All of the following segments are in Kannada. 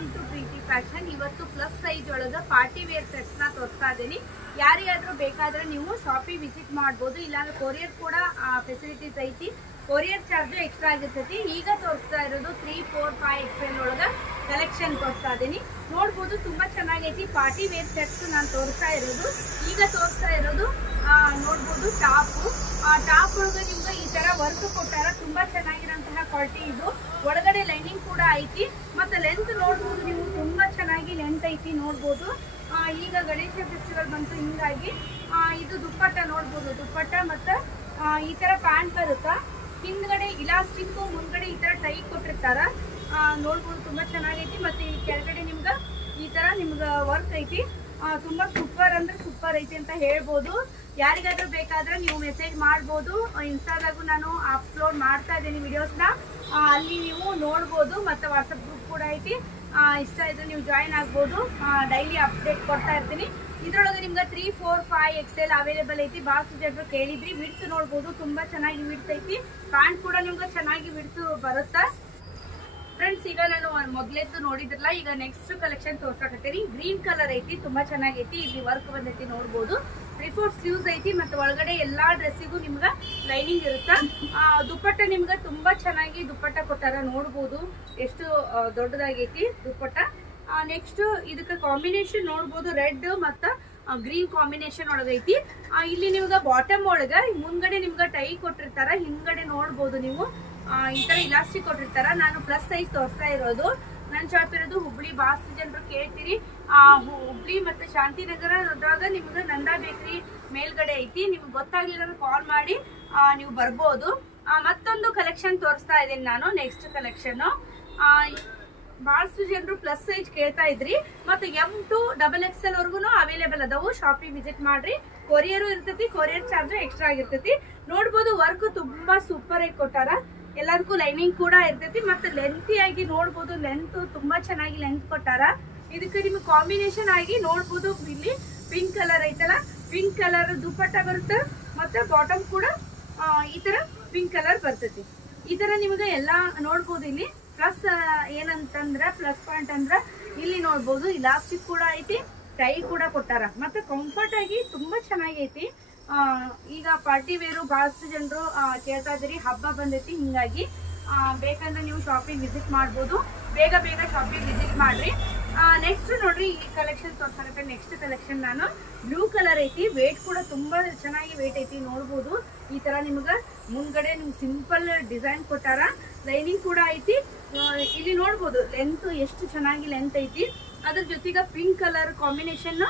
Welcome to Preethi fashion. ಇವತ್ತು ಪ್ಲಸ್ ಸೈಜ್ ಒಳಗ ಪಾರ್ಟಿ ವೇರ್ ಸೆಟ್ಸ್ ನ ತೋರಿಸ್ತಾ ಇದ್ದೀನಿ. ಯಾರಿಗಾದ್ರೂ ಬೇಕಾದ್ರೆ ನೀವು ಶಾಪಿಗೆ ವಿಸಿಟ್ ಮಾಡ್ಬೋದು, ಇಲ್ಲಾಂದ್ರೆ ಕೊರಿಯರ್ ಕೂಡ ಫೆಸಿಲಿಟೀಸ್ ಐತಿ. ಕೊರಿಯರ್ ಚಾರ್ಜ್ ಎಕ್ಸ್ಟ್ರಾ ಆಗಿರ್ತೈತಿ. ಈಗ ತೋರಿಸ್ತಾ ಇರೋದು 3, 4, 5 XL ಒಳಗ ಕಲೆಕ್ಷನ್ ತೋರಿಸ್ತಾ ಇದ್ದೀನಿ. ನೋಡ್ಬೋದು, ತುಂಬಾ ಚೆನ್ನಾಗೈತಿ. ಪಾರ್ಟಿ ವೇರ್ ಸೆಟ್ಸ್ ನಾನು ತೋರಿಸ್ತಾ ಇರೋದು. ಈಗ ತೋರಿಸ್ತಾ ಇರೋದು ನೋಡ್ಬೋದು ಟಾಪ್ ಒಳಗೆ ನಿಮ್ಗೆ ಈ ತರ ವರ್ಕ್ ಕೊಟ್ಟಾರ. ತುಂಬಾ ಚೆನ್ನಾಗಿರೋಂತಹ ಕ್ವಾಲಿಟಿ ಇದು. ಒಳಗಡೆ ಲೈನಿಂಗ್ ಕೂಡ ಐತಿ. ಮತ್ತೆ ಲೆಂತ್ ನೋಡ್ಬೋದು ನೀವು, ತುಂಬಾ ಚೆನ್ನಾಗಿ ಲೆಂತ್ ಐತಿ ನೋಡ್ಬೋದು. ಈಗ ಗಣೇಶ ಫೆಸ್ಟಿವಲ್ ಬಂತು, ಹಿಂಗಾಗಿ ಇದು ದುಪ್ಪಟ್ಟ ನೋಡ್ಬೋದು. ದುಪ್ಪಟ್ಟ ಮತ್ತೆ ಈ ತರ ಪ್ಯಾಂಟ್ ಬರುತ್ತಾ, ಹಿಂದ್ಗಡೆ ಇಲಾಸ್ಟಿಕ್, ಮುಂದ್ಗಡೆ ಈ ತರ ಟೈ ಕೊಟ್ಟಿರ್ತಾರ. ನೋಡ್ಬೋದು, ತುಂಬಾ ಚೆನ್ನಾಗೈತಿ. ಮತ್ತೆ ಈ ಕೆಳಗಡೆ ನಿಮ್ಗ ಈ ತರ ನಿಮ್ಗ ವರ್ಕ್ ಐತಿ. ತುಂಬಾ ಸೂಪರ್ ಅಂದ್ರೆ ಸೂಪರ್ ಐತಿ ಅಂತ ಹೇಳ್ಬೋದು. ಯಾರಿಗಾದ್ರೂ ಬೇಕಾದ್ರೆ ನೀವು ಮೆಸೇಜ್ ಮಾಡ್ಬೋದು. ಇನ್ಸ್ಟಾದಾಗೂ ನಾನು ಅಪ್ಲೋಡ್ ಮಾಡ್ತಾ ಇದ್ದೀನಿ ವಿಡಿಯೋಸ್ನ, ಅಲ್ಲಿ ನೀವು ನೋಡ್ಬೋದು. ಮತ್ತೆ ವಾಟ್ಸಪ್ ಗ್ರೂಪ್ ಕೂಡ ಐತಿ, ಇಷ್ಟ ಇದ್ರೆ ನೀವು ಜಾಯಿನ್ ಆಗ್ಬೋದು. ಡೈಲಿ ಅಪ್ಡೇಟ್ ಕೊಡ್ತಾ ಇರ್ತೀನಿ. ಇದ್ರೊಳಗೆ ನಿಮ್ಗೆ 3, 4, 5 XL ಅವೈಲೇಬಲ್ ಐತಿ. ಬಾಕ್ಸ್ ಜನರು ಕೇಳಿದ್ರಿ. ವಿಡ್ತ್ ನೋಡ್ಬೋದು, ತುಂಬಾ ಚೆನ್ನಾಗಿ ವಿಡ್ತ್ ಐತಿ. ಪ್ಯಾಂಟ್ ಕೂಡ ನಿಮ್ಗೆ ಚೆನ್ನಾಗಿ ವಿಡ್ತ್ ಬರುತ್ತಾ ಫ್ರೆಂಡ್ಸ್. ಈಗ ನಾನು ಮೊದ್ಲೆದ್ದು ನೋಡಿದ್ರಲ್ಲ, ಈಗ ನೆಕ್ಸ್ಟ್ ಕಲೆಕ್ಷನ್ ತೋರ್ಸಕತ್ತೀನಿ. ಗ್ರೀನ್ ಕಲರ್ ಐತಿ, ತುಂಬಾ ಚೆನ್ನಾಗೈತಿ. ಇಲ್ಲಿ ವರ್ಕ್ ಬಂದೈತಿ ನೋಡ್ಬೋದು. 3/4 ಸ್ಲೀವ್ಸ್ ಐತಿ. ಮತ್ತೆ ಒಳಗಡೆ ಎಲ್ಲಾ ಡ್ರೆಸ್ಸಿಗೂ ನಿಮ್ಗ ಲೈನಿಂಗ್ ಇರುತ್ತ. ದುಪ್ಪಟ್ಟ ನಿಮ್ಗ ತುಂಬಾ ಚೆನ್ನಾಗಿ ದುಪ್ಪಟ್ಟ ಕೊಟ್ಟಾರ. ನೋಡ್ಬೋದು ಎಷ್ಟು ದೊಡ್ಡದಾಗೈತಿ ದುಪ್ಪಟ್ಟ. ನೆಕ್ಸ್ಟ್ ಇದಕ್ಕೆ ಕಾಂಬಿನೇಷನ್ ನೋಡ್ಬೋದು, ರೆಡ್ ಮತ್ತ ಗ್ರೀನ್ ಕಾಂಬಿನೇಷನ್ ಒಳಗೈತಿ. ಇಲ್ಲಿ ನಿಮ್ಗ ಬಾಟಮ್ ಒಳಗ ಮುಂದ್ಗಡೆ ನಿಮ್ಗ ಟೈ ಕೊಟ್ಟಿರ್ತಾರ. ಹಿಂದ್ಗಡೆ ನೋಡ್ಬೋದು ನೀವು ಈ ತರ ಇಲಾಸ್ಟಿಕ್ ಕೊಟ್ಟಿರ್ತಾರ. ನಾನು ಪ್ಲಸ್ ಸೈಜ್ ತೋರಿಸ್ತಾ ಇರೋದು. ನನ್ ಶಾಪ್ ಇರೋದು ಹುಬ್ಳಿ. ಬಾಸ್ ಜನರು ಕೇಳ್ತೀರಿ. ಹುಬ್ಳಿ ಮತ್ತೆ ಶಾಂತಿನಗರದಾಗ ನಿಮ್ಗೆ ನಂದಾ ಬೇಕರಿ ಮೇಲ್ಗಡೆ ಐತಿ. ನಿಮ್ಗೆ ಗೊತ್ತಾಗ್ಲಿಲ್ಲ ಕಾಲ್ ಮಾಡಿ ನೀವು ಬರ್ಬೋದು. ಮತ್ತೊಂದು ಕಲೆಕ್ಷನ್ ತೋರಿಸ್ತಾ ಇದ್ದೀನಿ ನಾನು. ನೆಕ್ಸ್ಟ್ ಕಲೆಕ್ಷನ್ ಬಹಳಷ್ಟು ಜನರು ಪ್ಲಸ್ ಸೈಜ್ ಕೇಳ್ತಾ ಇದ್ರಿ. ಮತ್ತೆ M to XXL ವರ್ಗು ಅವೈಲೇಬಲ್ ಅದಾವು. ಶಾಪಿಗೆ ವಿಸಿಟ್ ಮಾಡ್ರಿ. ಕೊರಿಯರು ಇರ್ತೈತಿ. ಕೊರಿಯರ್ ಚಾರ್ಜ್ ಎಕ್ಸ್ಟ್ರಾ ಆಗಿರ್ತೈತಿ. ನೋಡ್ಬೋದು, ವರ್ಕ್ ತುಂಬಾ ಸೂಪರ್ ಆಗಿ ಕೊಟ್ಟಾರ. ಎಲ್ಲದಕ್ಕೂ ಲೈನಿಂಗ್ ಕೂಡ ಇರ್ತೈತಿ. ಮತ್ತೆ ಲೆಂತಿ ಆಗಿ ನೋಡ್ಬೋದು, ಲೆಂತ್ ತುಂಬಾ ಚೆನ್ನಾಗಿ ಲೆಂತ್ ಕೊಟ್ಟಾರ. ಇದಕ್ಕೆ ನಿಮ್ಗೆ ಕಾಂಬಿನೇಷನ್ ಆಗಿ ನೋಡ್ಬೋದು, ಇಲ್ಲಿ ಪಿಂಕ್ ಕಲರ್ ಐತಲ್ಲ, ಪಿಂಕ್ ಕಲರ್ ದುಪ್ಪಟ್ಟ ಬರುತ್ತೆ. ಮತ್ತೆ ಬಾಟಮ್ ಕೂಡ ಈ ತರ ಪಿಂಕ್ ಕಲರ್ ಬರ್ತೈತಿ. ಈ ತರ ನಿಮ್ಗೆ ಎಲ್ಲಾ ನೋಡ್ಬೋದು. ಇಲ್ಲಿ ಪ್ಲಸ್ ಏನಂತಂದ್ರ ಪ್ಲಸ್ ಪಾಯಿಂಟ್ ಅಂದ್ರ ಇಲ್ಲಿ ನೋಡ್ಬೋದು ಇಲಾಸ್ಟಿಕ್ ಕೂಡ ಐತಿ, ಟೈ ಕೂಡ ಕೊಟ್ಟಾರ. ಮತ್ತೆ ಕಂಫರ್ಟ್ ಆಗಿ ತುಂಬಾ ಚೆನ್ನಾಗೈತಿ. ಈಗ ಪಾರ್ಟಿ ವೇರು ಬಹಳಷ್ಟು ಜನರು ಕೇಳ್ತಾ ಇದ್ರಿ. ಹಬ್ಬ ಬಂದೈತಿ, ಹಿಂಗಾಗಿ ಬೇಕಂದ್ರೆ ನೀವು ಶಾಪಿಗೆ ವಿಸಿಟ್ ಮಾಡ್ಬೋದು. ಬೇಗ ಶಾಪಿಗೆ ವಿಸಿಟ್ ಮಾಡ್ರಿ. ನೆಕ್ಸ್ಟ್ ನೋಡ್ರಿ, ಈ ಕಲೆಕ್ಷನ್ ತೋರ್ಸಕತ್ತೆ. ನೆಕ್ಸ್ಟ್ ಕಲೆಕ್ಷನ್ ನಾನು ಬ್ಲೂ ಕಲರ್ ಐತಿ. ವೇಟ್ ಕೂಡ ತುಂಬಾ ಚೆನ್ನಾಗಿ ವೇಟ್ ಐತಿ. ನೋಡ್ಬೋದು, ಈ ತರ ನಿಮ್ಗ ಮುಂದ್ಗಡೆ ನಿಮ್ಗೆ ಸಿಂಪಲ್ ಡಿಸೈನ್ ಕೊಟ್ಟಾರ. ಲೈನಿಂಗ್ ಕೂಡ ಐತಿ. ಇಲ್ಲಿ ನೋಡ್ಬೋದು ಲೆಂತ್ ಎಷ್ಟು ಚೆನ್ನಾಗಿ ಲೆಂತ್ ಐತಿ. ಅದ್ರ ಜೊತೆಗೆ ಪಿಂಕ್ ಕಲರ್ ಕಾಂಬಿನೇಷನ್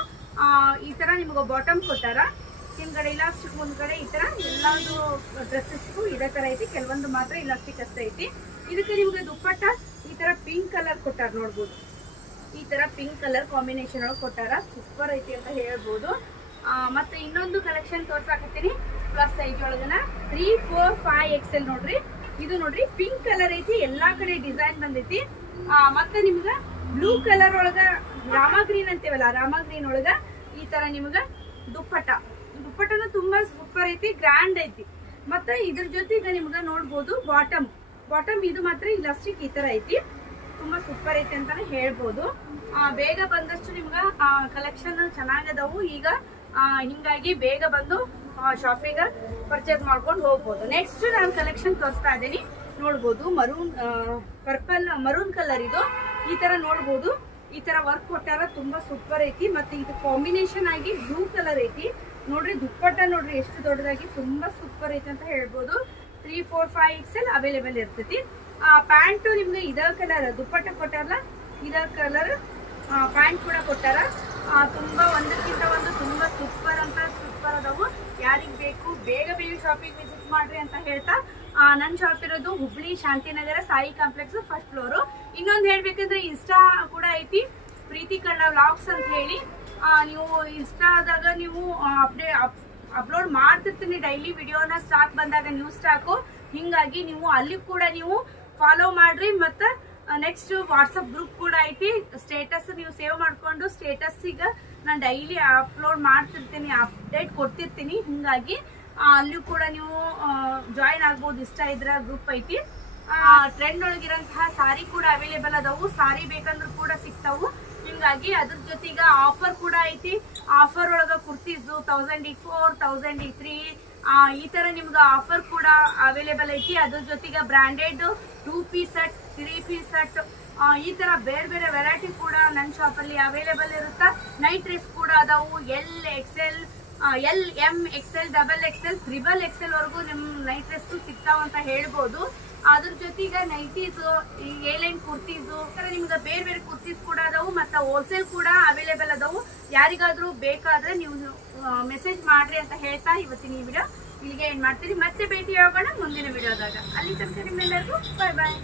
ಈ ತರ ನಿಮ್ಗೆ ಬಾಟಮ್ ಕೊಟ್ಟಾರ. ಹಿಂದ್ಗಡೆ ಇಲಾಸ್ಟಿಕ್, ಮುಂದ್ಗಡೆ ಈ ತರ ಎಲ್ಲಾದು ಡ್ರೆಸ್ಸಸ್ಗೂ ಇದೇ ತರ ಐತಿ. ಕೆಲವೊಂದು ಮಾತ್ರ ಇಲಾಸ್ಟಿಕ್ ಅಷ್ಟೇ ಐತಿ. ಇದಕ್ಕೆ ನಿಮ್ಗೆ ದುಪ್ಪಟ್ಟ ಈ ತರ ಪಿಂಕ್ ಕಲರ್ ಕೊಟ್ಟಾರ. ನೋಡ್ಬೋದು, ಈ ತರ ಪಿಂಕ್ ಕಲರ್ ಕಾಂಬಿನೇಷನ್ ಒಳಗೆ ಕೊಟ್ಟಾರ. ಸೂಪರ್ ಐತಿ ಅಂತ ಹೇಳ್ಬೋದು. ಮತ್ತೆ ಇನ್ನೊಂದು ಕಲೆಕ್ಷನ್ ತೋರ್ಸಾಕತ್ತೀನಿ ಪ್ಲಸ್ ಸೈಜ್ ಒಳಗನ 3, 4, 5 XL ನೋಡ್ರಿ. ಇದು ನೋಡ್ರಿ ಪಿಂಕ್ ಕಲರ್ ಐತಿ. ಎಲ್ಲಾ ಕಡೆ ಡಿಸೈನ್ ಬಂದೈತಿ. ಮತ್ತೆ ನಿಮ್ಗ ಬ್ಲೂ ಕಲರ್ ಒಳಗ ರಾಮ ಗ್ರೀನ್ ಅಂತೀವಲ್ಲ, ರಾಮ ಗ್ರೀನ್ ಒಳಗ ಈ ತರ ನಿಮ್ಗ ದುಪ್ಪಟ್ಟನು ತುಂಬಾ ಸೂಪರ್ ಐತಿ, ಗ್ರ್ಯಾಂಡ್ ಐತಿ. ಮತ್ತೆ ಇದ್ರ ಜೊತೆಗೆ ನಿಮ್ಗ ನೋಡ್ಬೋದು ಬಾಟಮ್ ಇದು ಮಾತ್ರ ಇಲಾಸ್ಟಿಕ್ ಈ ತರ ಐತಿ. ತುಂಬಾ ಸೂಪರ್ ಐತಿ ಅಂತಾನೆ ಹೇಳ್ಬೋದು. ಬೇಗ ಬಂದಷ್ಟು ನಿಮ್ಗ ಕಲೆಕ್ಷನ್ ಚೆನ್ನಾಗದವು ಈಗ. ಹಿಂಗಾಗಿ ಬೇಗ ಬಂದು ಶಾಪಿಗೆ ಪರ್ಚೇಸ್ ಮಾಡ್ಕೊಂಡು ಹೋಗ್ಬೋದು. ನೆಕ್ಸ್ಟ್ ನಾನು ಕಲೆಕ್ಷನ್ ತೋರಿಸ್ತಾ ಇದ್ದೀನಿ. ನೋಡ್ಬೋದು ಮರೂನ್ ಕಲರ್ ಇದು. ಈ ತರ ನೋಡ್ಬೋದು, ಈ ತರ ವರ್ಕ್ ಕೊಟ್ಟಾರ. ತುಂಬಾ ಸೂಪರ್ ಐತಿ. ಮತ್ತೆ ಇದು ಕಾಂಬಿನೇಷನ್ ಆಗಿ ಬ್ಲೂ ಕಲರ್ ಐತಿ. ನೋಡ್ರಿ ದುಪ್ಪಟ್ಟ ನೋಡ್ರಿ ಎಷ್ಟು ದೊಡ್ಡದಾಗಿ, ತುಂಬಾ ಸೂಪರ್ ಐತಿ ಅಂತ ಹೇಳ್ಬೋದು. 3, 4, 5 XL ಅವೈಲೇಬಲ್ ಇರ್ತೈತಿ. ಪ್ಯಾಂಟ್ ನಿಮ್ಗೆ ಇದ ಕಲರ್ ದುಪ್ಪಟ್ಟ ಕೊಟ್ಟಾರಲ್ಲ, ಇದ ಕಲರ್ ಪ್ಯಾಂಟ್ ಕೂಡ ಕೊಟ್ಟಾರ. ತುಂಬಾ ಒಂದಕ್ಕಿಂತ ಒಂದು ತುಂಬಾ ಸೂಪರ್ ಅದಾವು. ಯಾರಿಗ್ ಬೇಕು ಬೇಗ ಶಾಪಿಗೆ ವಿಸಿಟ್ ಮಾಡ್ರಿ ಅಂತ ಹೇಳ್ತಾ, ನನ್ನ ಶಾಪ್ ಇರೋದು Hubli Shantinagar Sai complex, first floor. ಇನ್ನೊಂದು ಹೇಳ್ಬೇಕಂದ್ರೆ ಇನ್ಸ್ಟಾ ಕೂಡ ಐತಿ, ಪ್ರೀತಿ ಕನ್ನಡ ವ್ಲಾಗ್ಸ್ ಅಂತ ಹೇಳಿ. ನೀವು ಇನ್ಸ್ಟಾದಾಗ ನೀವು ಅಪ್ಲೋಡ್ ಮಾಡ್ತಿರ್ತೀನಿ ಡೈಲಿ ವಿಡಿಯೋನ. ಸ್ಟಾಕ್ ಬಂದಾಗ ನ್ಯೂ ಸ್ಟಾಕು, ಹಿಂಗಾಗಿ ನೀವು ಅಲ್ಲಿ ಕೂಡ ನೀವು ಫಾಲೋ ಮಾಡ್ರಿ. ಮತ್ತೆ ನೆಕ್ಸ್ಟ್ ವಾಟ್ಸಪ್ ಗ್ರೂಪ್ ಕೂಡ ಐತಿ. ಸ್ಟೇಟಸ್ ನೀವು ಸೇವ್ ಮಾಡ್ಕೊಂಡು ಸ್ಟೇಟಸ್ಸಿಗೆ ನಾನು ಡೈಲಿ ಅಪ್ಲೋಡ್ ಮಾಡ್ತಿರ್ತೀನಿ, ಅಪ್ಡೇಟ್ ಕೊಡ್ತಿರ್ತೀನಿ. ಹಿಂಗಾಗಿ ಅಲ್ಲೂ ಕೂಡ ನೀವು ಜಾಯಿನ್ ಆಗ್ಬೋದು. ಇಷ್ಟ ಇದ್ರ ಗ್ರೂಪ್ ಐತಿ. ಟ್ರೆಂಡ್ ಒಳಗಿರಂತಹ ಸಾರಿ ಕೂಡ ಅವೈಲೇಬಲ್ ಅದಾವು. ಸಾರಿ ಬೇಕಂದ್ರೂ ಕೂಡ ಸಿಗ್ತಾವು ನಿಮ್ಗಾಗಿ. ಅದ್ರ ಜೊತೆಗ ಆಫರ್ ಕೂಡ ಐತಿ. ಆಫರ್ ಒಳಗ ಕುರ್ತೀಸ್ 1004 1003 ಈ ತರ ನಿಮ್ಗೆ ಆಫರ್ ಕೂಡ ಅವೈಲೇಬಲ್ ಐತಿ. ಅದ್ರ ಜೊತೆಗೆ branded 2 piece set 3 piece set ಈ ತರ ಬೇರೆ ಬೇರೆ ವೆರೈಟಿ ಕೂಡ ನನ್ನ ಶಾಪ್ ಅಲ್ಲಿ ಅವೈಲೇಬಲ್ ಇರುತ್ತಾ. ನೈಟ್ ಡ್ರೆಸ್ ಕೂಡ ಅದಾವು. L XL L M XL XXL XXL ವರೆಗೂ ನಿಮ್ ನೈಟ್ ಡ್ರೆಸ್ ಸಿಗ್ತಾವ ಅಂತ ಹೇಳ್ಬೋದು. ಅದ್ರ ಜೊತೆಗೆ ನೈಟೀಸ್ ಏಲೈನ್ ಕುರ್ತೀಸ್ ನಿಮ್ಗೆ ಬೇರೆ ಬೇರೆ ಕುರ್ತೀಸ್ ಕೂಡ ಅದಾವು. ಮತ್ತೆ ಹೋಲ್ಸೇಲ್ ಕೂಡ ಅವೈಲೇಬಲ್ ಅದಾವು. ಯಾರಿಗಾದ್ರೂ ಬೇಕಾದ್ರೆ ನೀವು ಮೆಸೇಜ್ ಮಾಡ್ರಿ ಅಂತ ಹೇಳ್ತಾ ಇವತ್ತಿನ ಈ ವಿಡಿಯೋ ಇಲ್ಲಿಗೆ ಏನ್ ಮಾಡ್ತೀರಿ. ಮತ್ತೆ ಭೇಟಿ ಆಗೋಣ ಮುಂದಿನ ವಿಡಿಯೋದಾಗ. ಅಲ್ಲಿ ತನಕ ನಿಮ್ಮೆಲ್ಲರಿಗೂ ಬಾಯ್ ಬಾಯ್.